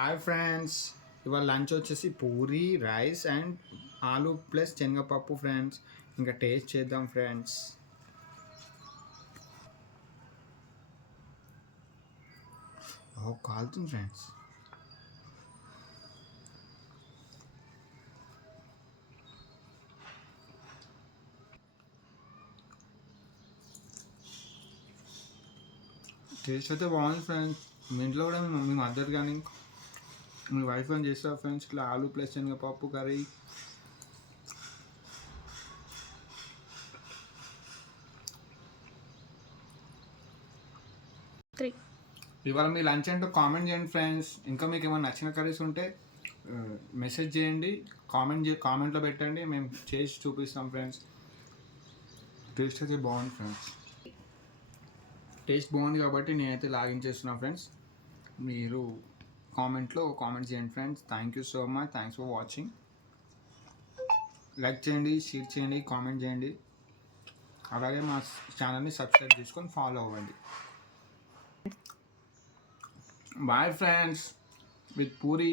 Hi friends, ఇవాళ లంచ్ వచ్చేసి puri rice and ఆలు ప్లస్ శనగపప్పు ఫ్రెండ్స్. ఇంకా టేస్ట్ చేద్దాం ఫ్రెండ్స్. కాలుతుంది ఫ్రెండ్స్. టేస్ట్ అయితే బాగుంది ఫ్రెండ్స్. మీ ఇంట్లో కూడా మీ మదర్ కానీ మీ వైఫ్ అని చేస్తారు ఫ్రెండ్స్. ఇట్లా ఆలు ప్లస్ శనగపప్పు కర్రీ. ఇవాళ మీ లంచ్ ఏంటో కామెంట్ చేయండి ఫ్రెండ్స్. ఇంకా మీకు ఏమైనా నచ్చిన కర్రీస్ ఉంటే మెసేజ్ చేయండి, కామెంట్లో పెట్టండి, మేము చేసి చూపిస్తాం ఫ్రెండ్స్. టేస్ట్ అయితే బాగుంది ఫ్రెండ్స్. టేస్ట్ బాగుంది కాబట్టి నేనైతే లాగిన్ చేస్తున్నా ఫ్రెండ్స్. మీరు కామెంట్లో కామెంట్ చేయండి friends. Thank you so much. Thanks for watching. Like చేయండి, షేర్ చేయండి, కామెంట్ చేయండి. అలాగే మా ఛానల్ని సబ్స్క్రైబ్ చేసుకొని ఫాలో అవ్వండి. Bye friends. విత్ పూరి